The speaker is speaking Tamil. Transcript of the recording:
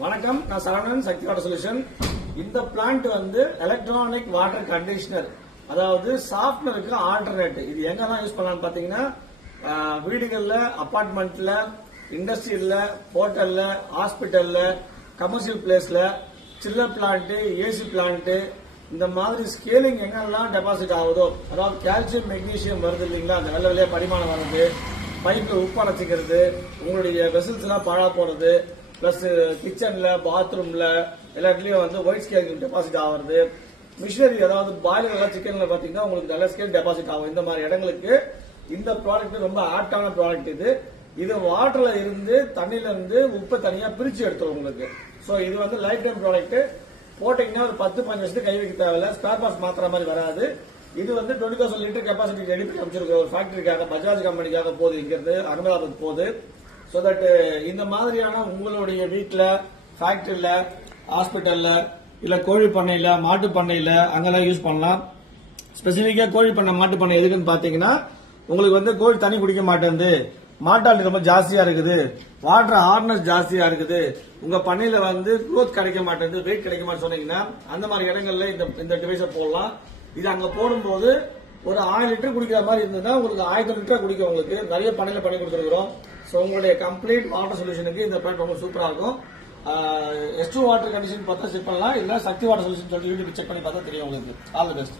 வணக்கம், நான் சரவணன், சக்தி வாட்டர் சொல்யூஷன். இந்த பிளான்ட் வந்து எலக்ட்ரானிக் வாட்டர் கண்டிஷனர், அதாவது சாஃப்ட்னருக்கு ஆல்டர்னேட். இது எங்கெல்லாம் யூஸ் பண்ணலாம்னு பாத்தீங்கன்னா, வீடுகள்ல, அபார்ட்மெண்ட்ல, இண்டஸ்ட்ரியல்ல, ஹோட்டல்ல, ஹாஸ்பிட்டல்ல, கமர்ஷியல் பிளேஸ்ல, சில்லர் பிளான்ட், ஏசி பிளான்ட், இந்த மாதிரி ஸ்கேலிங் எங்கெல்லாம் டெபாசிட் ஆகுதோ, அதாவது கால்சியம் மெக்னீசியம் வருது இல்லைங்களா, அந்த வெள்ள வெளியே படிமானம் வருது, பைப்ல உப்பு அடைச்சிக்கிறது, உங்களுடைய வெசல்ஸ் எல்லாம் பாழா போறது, பிளஸ் கிச்சன்ல, பாத்ரூம்ல எல்லாத்துலயும் வந்து ஒயிட் ஸ்கேல் டெபாசிட் ஆகுறது, மிஷினரி அதாவது பாய்லர் எல்லாம் சிக்கன்ல பாத்தீங்கன்னா உங்களுக்கு நல்ல ஸ்கேல் டெபாசிட் ஆகும். இந்த மாதிரி இடங்களுக்கு இந்த ப்ராடக்ட் ரொம்ப ஆப்டான ப்ராடக்ட். இது வாட்டர்ல இருந்து தண்ணில இருந்து உப்பை தனியா பிரிச்சு எடுத்துரும் உங்களுக்கு. சோ இது வந்து லைஃப் டைம் ப்ராடக்ட். போட்டீங்கன்னா ஒரு 10-15 வருஷத்துக்கு கை வைக்க தேவையில்ல. ஸ்பேர் பார்ட்ஸ் மாத்திர மாதிரி வராது. இது வந்து 20,000 லிட்டர் கெப்பாசிட்டி ரெடி பண்ணி அமைச்சிருக்க ஒரு ஃபேக்டரிக்காக, பஜாஜ் கம்பெனிக்காக போகுது. இங்கிருந்து அகமதாபாத் போகுது. சோ தட் இந்த மாதிரியான உங்களுடைய வீட்டுல, ஃபேக்டரியில, ஹாஸ்பிட்டல்ல, இல்ல கோழி பண்ணையில, மாட்டு பண்ணையில அங்கெல்லாம் யூஸ் பண்ணலாம். ஸ்பெசிபிக்கா கோழி பண்ணை, மாட்டு பண்ணை எதுக்குன்னு பாத்தீங்கன்னா, உங்களுக்கு வந்து கோழி தண்ணி குடிக்க மாட்டேங்குது, மாட்டாளி ரொம்ப ஜாஸ்தியா இருக்குது, வாட்டர் ஹார்ட்னஸ் ஜாஸ்தியா இருக்குது, உங்க பண்ணையில வந்து குரோத் கிடைக்க மாட்டேங்குது, வெயிட் கிடைக்க மாட்டேன்னு சொன்னீங்கன்னா, அந்த மாதிரி இடங்கள்ல இந்த டிவைஸை போடலாம். இது அங்க போடும்போது ஒரு 1000 லிட்டர் குடிக்கிற மாதிரி இருந்ததுன்னா உங்களுக்கு 1000 லிட்டர் குடிக்கும். உங்களுக்கு நிறைய பண்ணையில பண்ணி கொடுத்துருக்கிறோம். சோ உங்களுடைய கம்ப்ளீட் வாட்டர் சொல்யூஷனுக்கு இந்த ப்ராடக்ட் ரொம்ப சூப்பரா இருக்கும். S2 வாட்டர் கண்டிஷன் பார்த்தா செக் பண்ணலாம். இல்ல சக்தி வாட்டர் சொல்யூஷன் சொல்லி யூடியூப் செக் பண்ணி பார்த்தா தெரியும் உங்களுக்கு. All the best.